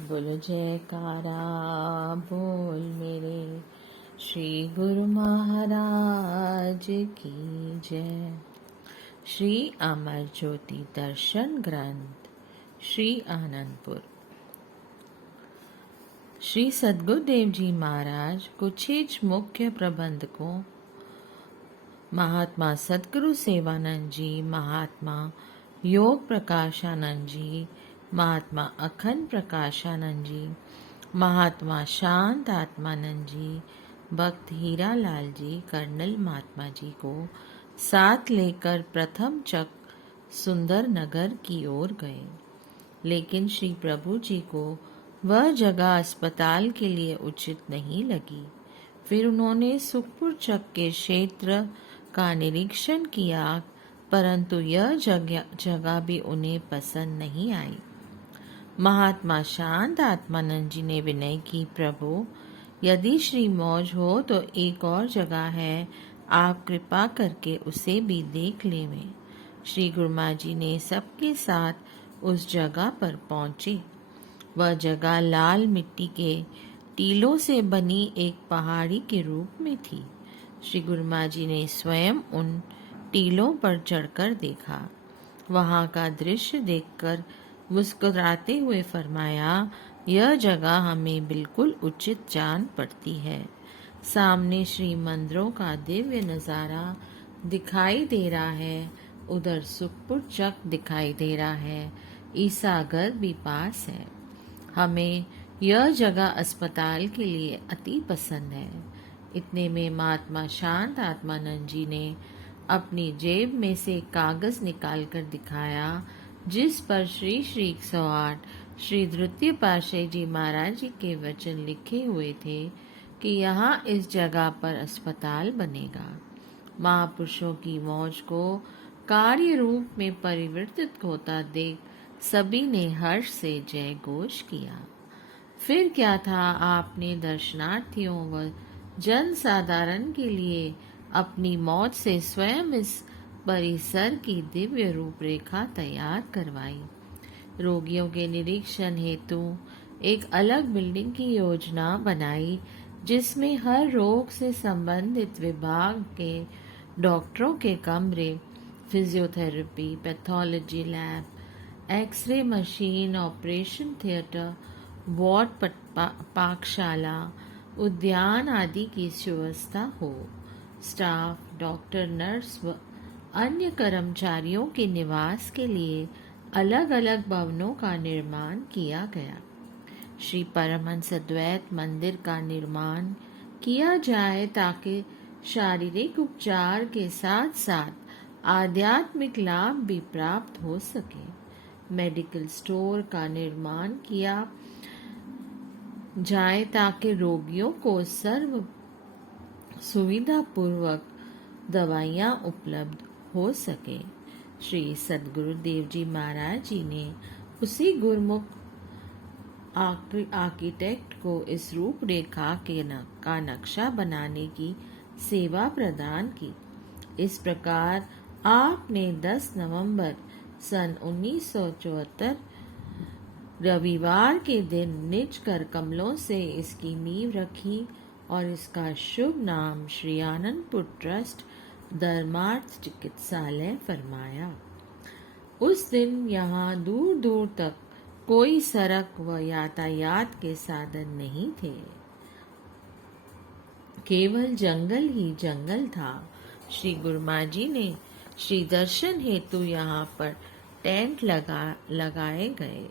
बोलो जयकारा बोल मेरे श्री गुरु महाराज की जय। श्री अमर ज्योति दर्शन ग्रंथ श्री आनंदपुर। श्री सद्गुरुदेव जी महाराज कुछ मुख्य प्रबंधकों महात्मा सद्गुरु सेवानंद जी, महात्मा योग प्रकाशानंद जी, महात्मा अखंड प्रकाशानंद जी, महात्मा शांत आत्मानंद जी, भक्त हीरा लाल जी, कर्नल महात्मा जी को साथ लेकर प्रथम चक सुंदर नगर की ओर गए। लेकिन श्री प्रभु जी को वह जगह अस्पताल के लिए उचित नहीं लगी। फिर उन्होंने सुखपुर चक के क्षेत्र का निरीक्षण किया, परंतु यह जगह भी उन्हें पसंद नहीं आई। महात्मा शांत आत्मानंद जी ने विनय की, प्रभु यदि श्री मौज हो तो एक और जगह है, आप कृपा करके उसे भी देख लेवें। श्री गुरुमा जी ने सबके साथ उस जगह पर पहुंचे। वह जगह लाल मिट्टी के टीलों से बनी एक पहाड़ी के रूप में थी। श्री गुरुमा जी ने स्वयं उन टीलों पर चढ़कर देखा। वहां का दृश्य देखकर मुस्कुराते हुए फरमाया, यह जगह हमें बिल्कुल उचित जान पड़ती है। सामने श्री मंदिरों का दिव्य नज़ारा दिखाई दे रहा है, उधर सुखपुर चक दिखाई दे रहा है, ईसागर भी पास है। हमें यह जगह अस्पताल के लिए अति पसंद है। इतने में महात्मा शांत आत्मानंद जी ने अपनी जेब में से कागज निकालकर दिखाया, जिस पर श्री श्री 108 श्री द्वितीय पातशाही जी महाराज जी के वचन लिखे हुए थे कि यहाँ इस जगह पर अस्पताल बनेगा। महापुरुषों की मौज को कार्य रूप में परिवर्तित होता देख सभी ने हर्ष से जय घोष किया। फिर क्या था, आपने दर्शनार्थियों व जन साधारण के लिए अपनी मौज से स्वयं इस परिसर की दिव्य रूपरेखा तैयार करवाई। रोगियों के निरीक्षण हेतु एक अलग बिल्डिंग की योजना बनाई, जिसमें हर रोग से संबंधित विभाग के डॉक्टरों के कमरे, physiotherapy, pathology lab, x ray machine, operation theatre, ward, पाकशाला, उद्यान आदि की सुव्यवस्था हो। स्टाफ, डॉक्टर, नर्स व अन्य कर्मचारियों के निवास के लिए अलग अलग भवनों का निर्माण किया गया। श्री परमहंस अद्वैत मंदिर का निर्माण किया जाए ताकि शारीरिक उपचार के साथ साथ आध्यात्मिक लाभ भी प्राप्त हो सके। मेडिकल स्टोर का निर्माण किया जाए ताकि रोगियों को सर्व सुविधा पूर्वक दवाइयाँ उपलब्ध हो सके। श्री सद्गुरुदेव जी महाराज जी ने उसी गुरमुख आर्किटेक्ट को इस रूपरेखा का नक्शा बनाने की सेवा प्रदान की। इस प्रकार आपने 10 नवंबर सन 1974 रविवार के दिन निज कर कमलों से इसकी नींव रखी और इसका शुभ नाम श्री आनंदपुर ट्रस्ट धर्मार्थ चिकित्सालय फरमाया। उस दिन यहाँ दूर दूर तक कोई सड़क व यातायात के साधन नहीं थे, केवल जंगल ही जंगल था। श्री गुरुमा जी ने श्री दर्शन हेतु यहाँ पर टेंट लगाए गए।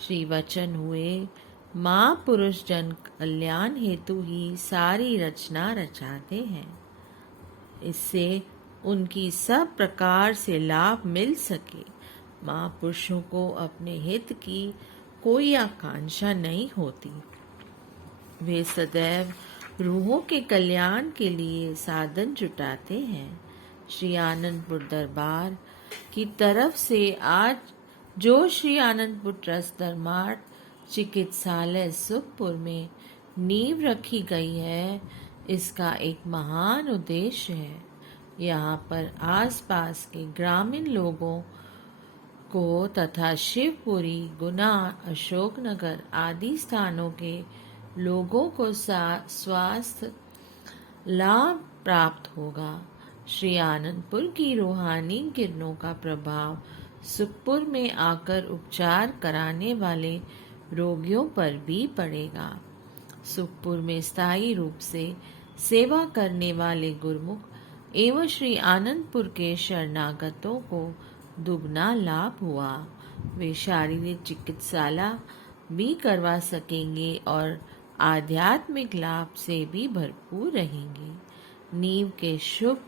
श्री वचन हुए, महापुरुष जन कल्याण हेतु ही सारी रचना रचाते हैं, इससे उनकी सब प्रकार से लाभ मिल सके। महापुरुषों को अपने हित की कोई आकांक्षा नहीं होती, वे सदैव रूहों के कल्याण के लिए साधन जुटाते हैं। श्री आनंदपुर दरबार की तरफ से आज जो श्री आनंदपुर ट्रस्ट धर्मार्थ चिकित्सालय सुखपुर में नींव रखी गई है, इसका एक महान उद्देश्य है। यहाँ पर आसपास के ग्रामीण लोगों को तथा शिवपुरी, गुना, अशोकनगर आदि स्थानों के लोगों को स्वास्थ्य लाभ प्राप्त होगा। श्री आनंदपुर की रूहानी किरणों का प्रभाव सुखपुर में आकर उपचार कराने वाले रोगियों पर भी पड़ेगा। सुखपुर में स्थायी रूप से सेवा करने वाले गुरुमुख एवं श्री आनंदपुर के शरणागतों को दुगना लाभ हुआ। वे शारीरिक चिकित्सालय भी करवा सकेंगे और आध्यात्मिक लाभ से भी भरपूर रहेंगे। नींव के शुभ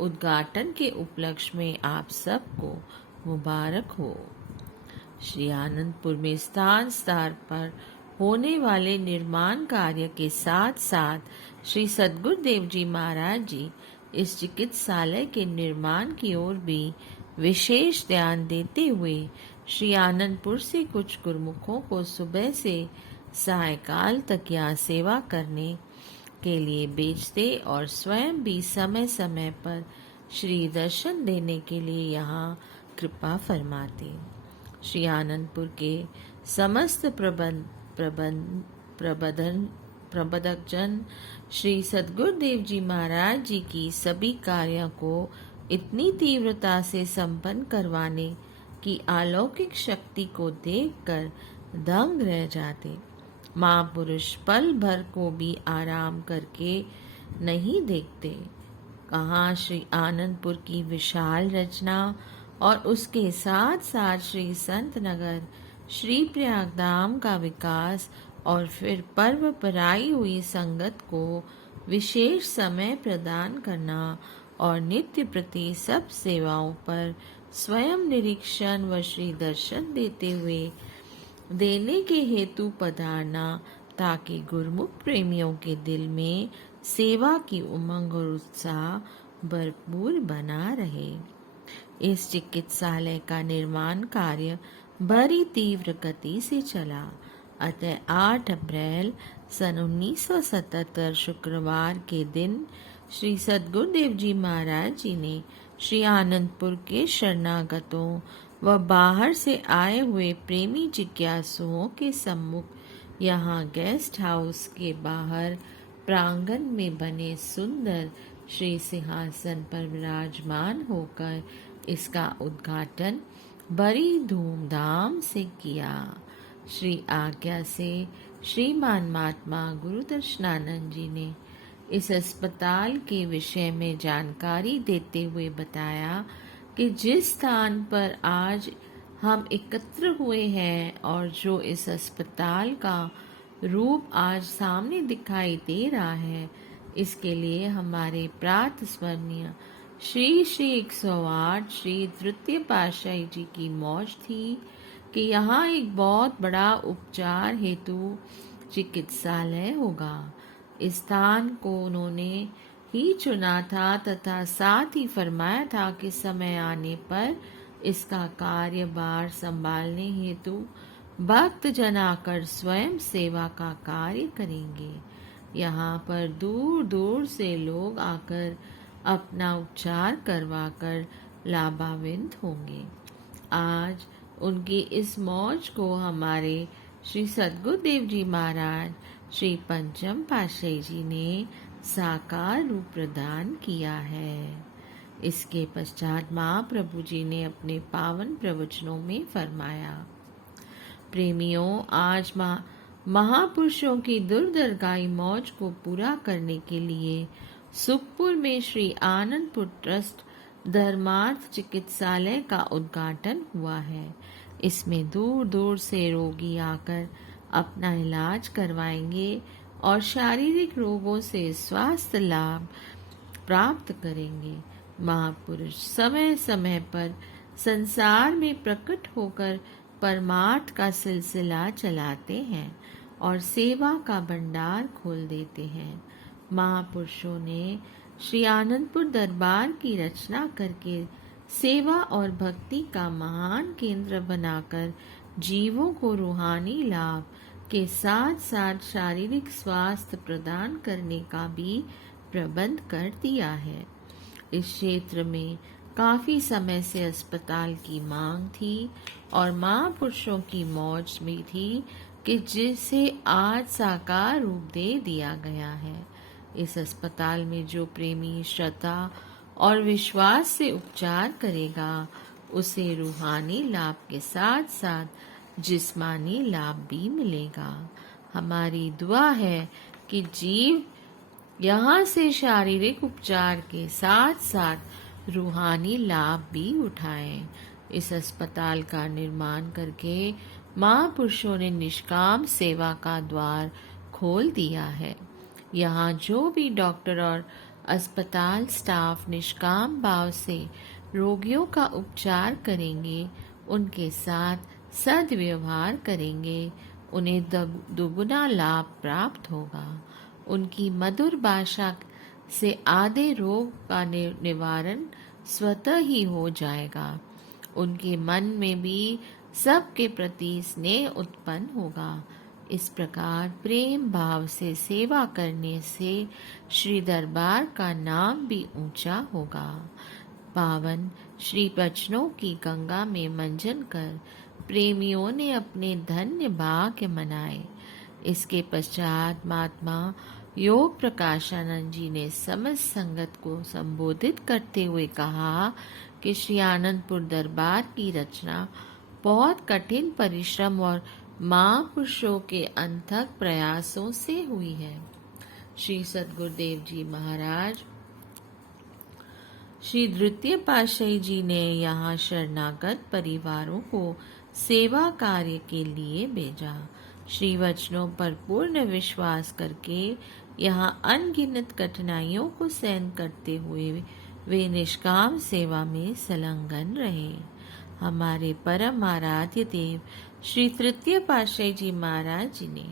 उद्घाटन के उपलक्ष्य में आप सबको मुबारक हो। श्री आनंदपुर में स्थान स्तर पर होने वाले निर्माण कार्य के साथ साथ श्री सद्गुरुदेव जी महाराज जी इस चिकित्सालय के निर्माण की ओर भी विशेष ध्यान देते हुए श्री आनंदपुर से कुछ गुरुमुखों को सुबह से सायकाल तक यहाँ सेवा करने के लिए भेजते और स्वयं भी समय समय पर श्री दर्शन देने के लिए यहाँ कृपा फरमाते। श्री आनंदपुर के समस्त प्रबंधक जन श्री सद्गुरुदेव जी महाराज जी की सभी कार्यों को इतनी तीव्रता से संपन्न करवाने की अलौकिक शक्ति को देखकर दंग रह जाते। महापुरुष पल भर को भी आराम करके नहीं देखते। कहाँ श्री आनंदपुर की विशाल रचना और उसके साथ साथ श्री संत नगर, श्री प्रयागधाम का विकास और फिर पर्व पर आई हुई संगत को विशेष समय प्रदान करना और नित्य प्रति सब सेवाओं पर स्वयं निरीक्षण व श्री दर्शन देने के हेतु पधारना, ताकि गुरुमुख प्रेमियों के दिल में सेवा की उमंग और उत्साह भरपूर बना रहे। इस चिकित्सालय का निर्माण कार्य बड़ी तीव्र गति से चला। अतः 8 अप्रैल सन 1977 शुक्रवार के दिन श्री सद्गुरुदेव जी महाराज जी ने श्री आनंदपुर के शरणागतों व बाहर से आए हुए प्रेमी जिज्ञासुओं के सम्मुख यहाँ गेस्ट हाउस के बाहर प्रांगण में बने सुंदर श्री सिंहासन पर विराजमान होकर इसका उद्घाटन बड़ी धूमधाम से किया। श्री आज्ञा से श्रीमान महात्मा गुरुदर्शनानंद जी ने इस अस्पताल के विषय में जानकारी देते हुए बताया कि जिस स्थान पर आज हम एकत्र हुए हैं और जो इस अस्पताल का रूप आज सामने दिखाई दे रहा है, इसके लिए हमारे प्रात स्मरणीय श्री 108 श्री तृतीय पातशाही जी की मौज थी कि यहाँ एक बहुत बड़ा उपचार हेतु चिकित्सालय होगा। इस स्थान को उन्होंने ही चुना था तथा साथ ही फरमाया था कि समय आने पर इसका कार्यभार संभालने हेतु भक्त जन आकर स्वयं सेवा का कार्य करेंगे। यहाँ पर दूर दूर से लोग आकर अपना उपचार करवाकर लाभान्वित होंगे। आज उनकी इस मौज को हमारे श्री सद्गुरुदेव जी महाराज श्री पंचम पातशाही जी ने साकार रूप प्रदान किया है। इसके पश्चात महाप्रभु जी ने अपने पावन प्रवचनों में फरमाया, प्रेमियों, आज महापुरुषों की दुर्दरगाही मौज को पूरा करने के लिए सुखपुर में श्री आनंदपुर ट्रस्ट धर्मार्थ चिकित्सालय का उद्घाटन हुआ है। इसमें दूर दूर से रोगी आकर अपना इलाज करवाएंगे और शारीरिक रोगों से स्वास्थ्य लाभ प्राप्त करेंगे। महापुरुष समय समय पर संसार में प्रकट होकर परमार्थ का सिलसिला चलाते हैं और सेवा का भंडार खोल देते हैं। महापुरुषों ने श्री आनंदपुर दरबार की रचना करके सेवा और भक्ति का महान केंद्र बनाकर जीवों को रूहानी लाभ के साथ साथ शारीरिक स्वास्थ्य प्रदान करने का भी प्रबंध कर दिया है। इस क्षेत्र में काफी समय से अस्पताल की मांग थी और महापुरुषों की मौज भी थी कि जिसे आज साकार रूप दे दिया गया है। इस अस्पताल में जो प्रेमी श्रद्धा और विश्वास से उपचार करेगा उसे रूहानी लाभ के साथ साथ जिस्मानी लाभ भी मिलेगा। हमारी दुआ है कि जीव यहाँ से शारीरिक उपचार के साथ साथ रूहानी लाभ भी उठाएं। इस अस्पताल का निर्माण करके महापुरुषों ने निष्काम सेवा का द्वार खोल दिया है। यहाँ जो भी डॉक्टर और अस्पताल स्टाफ निष्काम भाव से रोगियों का उपचार करेंगे, उनके साथ सद्व्यवहार करेंगे, उन्हें दुगुना लाभ प्राप्त होगा। उनकी मधुर भाषा से आधे रोग का निवारण स्वतः ही हो जाएगा। उनके मन में भी सबके प्रति स्नेह उत्पन्न होगा। इस प्रकार प्रेम भाव से सेवा करने से श्री दरबार का नाम भी ऊंचा होगा। पावन श्री वचनों की गंगा में मंजन कर प्रेमियों ने अपने धन्य भाग्य मनाए। इसके पश्चात महात्मा योग प्रकाशानंद जी ने समस्त संगत को संबोधित करते हुए कहा कि श्री आनंदपुर दरबार की रचना बहुत कठिन परिश्रम और महापुरुषों के अथक प्रयासों से हुई है। श्री सद्गुरुदेव जी महाराज श्री द्वितीय पातशाही जी ने यहाँ शरणागत परिवारों को सेवा कार्य के लिए भेजा। श्री वचनों पर पूर्ण विश्वास करके यहाँ अनगिनत कठिनाइयों को सहन करते हुए वे निष्काम सेवा में संलग्न रहे। हमारे परम आराध्य देव श्री तृतीय पातशाही जी महाराज जी ने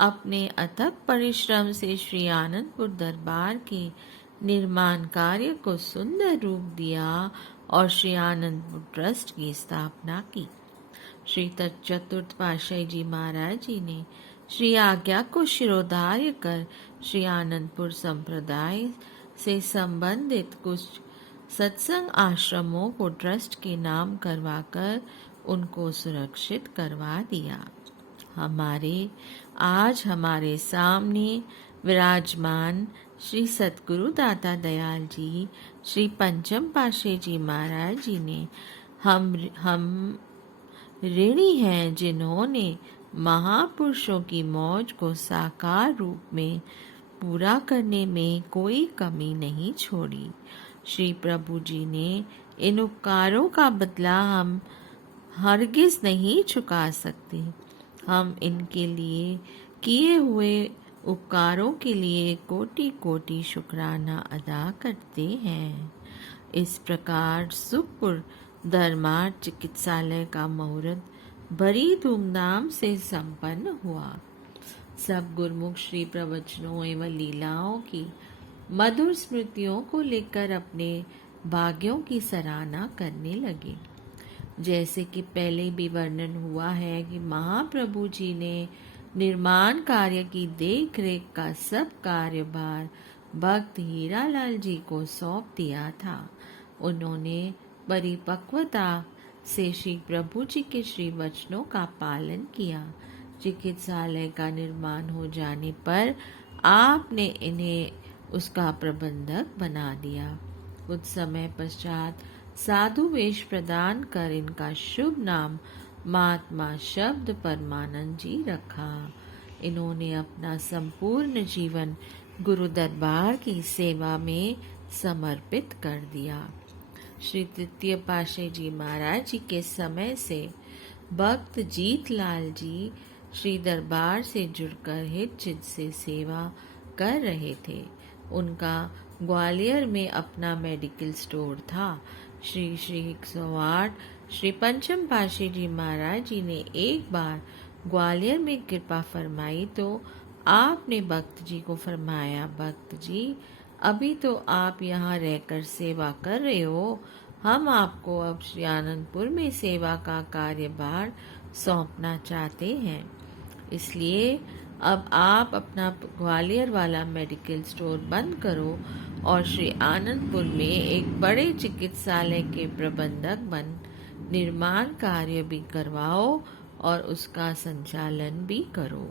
अपने अथक परिश्रम से श्री आनंदपुर दरबार के निर्माण कार्य को सुंदर रूप दिया और श्री आनंदपुर ट्रस्ट की स्थापना की। श्री चतुर्थ पातशाही जी महाराज जी ने श्री आज्ञा को शिरोधार्य कर श्री आनंदपुर संप्रदाय से संबंधित कुछ सत्संग आश्रमों को ट्रस्ट के नाम करवाकर उनको सुरक्षित करवा दिया। आज हमारे सामने विराजमान श्री सतगुरु दाता दयाल जी श्री पंचम पातशाही जी महाराज जी ने हम ऋणी हैं जिन्होंने महापुरुषों की मौज को साकार रूप में पूरा करने में कोई कमी नहीं छोड़ी। श्री प्रभु जी ने इन उपकारों का बदला हम हरगिज नहीं चुका सकते। हम इनके लिए किए हुए उपकारों के लिए कोटि कोटि शुक्राना अदा करते हैं। इस प्रकार सुखपुर धर्मार्थ चिकित्सालय का मुहूर्त बड़ी धूमधाम से संपन्न हुआ। सब गुरुमुख श्री प्रवचनों एवं लीलाओं की मधुर स्मृतियों को लेकर अपने भाग्यों की सराहना करने लगे। जैसे कि पहले भी वर्णन हुआ है कि महाप्रभु जी ने निर्माण कार्य की देख रेख का सब कार्यभार भक्त हीरालाल जी को सौंप दिया था। उन्होंने परिपक्वता से श्री प्रभु जी के श्री वचनों का पालन किया। चिकित्सालय का निर्माण हो जाने पर आपने इन्हें उसका प्रबंधक बना दिया। कुछ समय पश्चात साधु वेश प्रदान कर इनका शुभ नाम महात्मा शब्द परमानंद जी रखा। इन्होंने अपना संपूर्ण जीवन गुरु दरबार की सेवा में समर्पित कर दिया। श्री तृतीय पातशाही जी महाराज जी के समय से भक्त जीतलाल जी श्री दरबार से जुड़कर हित चित से सेवा कर रहे थे। उनका ग्वालियर में अपना मेडिकल स्टोर था। श्री 108 श्री पंचम पातशाही जी महाराज जी ने एक बार ग्वालियर में कृपा फरमाई तो आपने भक्त जी को फरमाया, भक्त जी अभी तो आप यहाँ रहकर सेवा कर रहे हो, हम आपको अब श्री आनंदपुर में सेवा का कार्यभार सौंपना चाहते हैं। इसलिए अब आप अपना ग्वालियर वाला मेडिकल स्टोर बंद करो और श्री आनंदपुर में एक बड़े चिकित्सालय के प्रबंधक बन निर्माण कार्य भी करवाओ और उसका संचालन भी करो।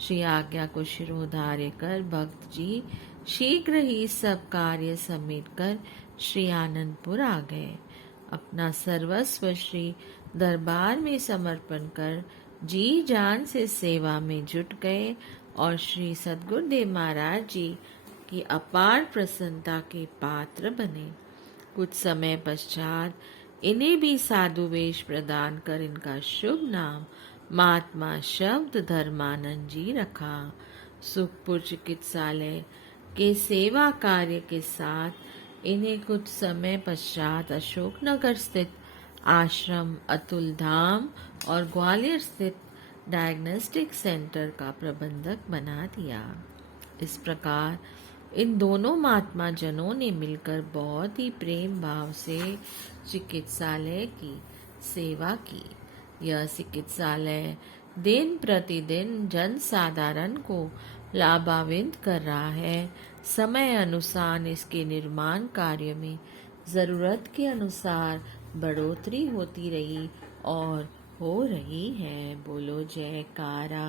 श्री आज्ञा को शिरोधार्य कर भक्त जी शीघ्र ही सब कार्य समेटकर श्री आनंदपुर आ गए। अपना सर्वस्व श्री दरबार में समर्पण कर जी जान से सेवा में जुट गए और श्री सद्गुरुदेव महाराज जी की अपार प्रसन्नता के पात्र बने। कुछ समय पश्चात इन्हें भी साधु वेश प्रदान कर इनका शुभ नाम महात्मा शब्द धर्मानंद जी रखा। सुखपुर चिकित्सालय के सेवा कार्य के साथ इन्हें कुछ समय पश्चात अशोकनगर स्थित आश्रम अतुल धाम और ग्वालियर स्थित डायग्नोस्टिक सेंटर का प्रबंधक बना दिया। इस प्रकार इन दोनों महात्मा जनों ने मिलकर बहुत ही प्रेम भाव से चिकित्सालय की सेवा की। यह चिकित्सालय दिन प्रतिदिन जन साधारण को लाभान्वित कर रहा है। समय अनुसार इसके निर्माण कार्य में जरूरत के अनुसार बढ़ोतरी होती रही और हो रही है। बोलो जयकारा,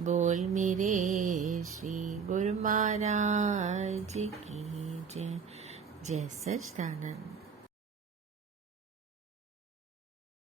बोल मेरे श्री गुरु महाराज की जय। जय सच्चिदानंद।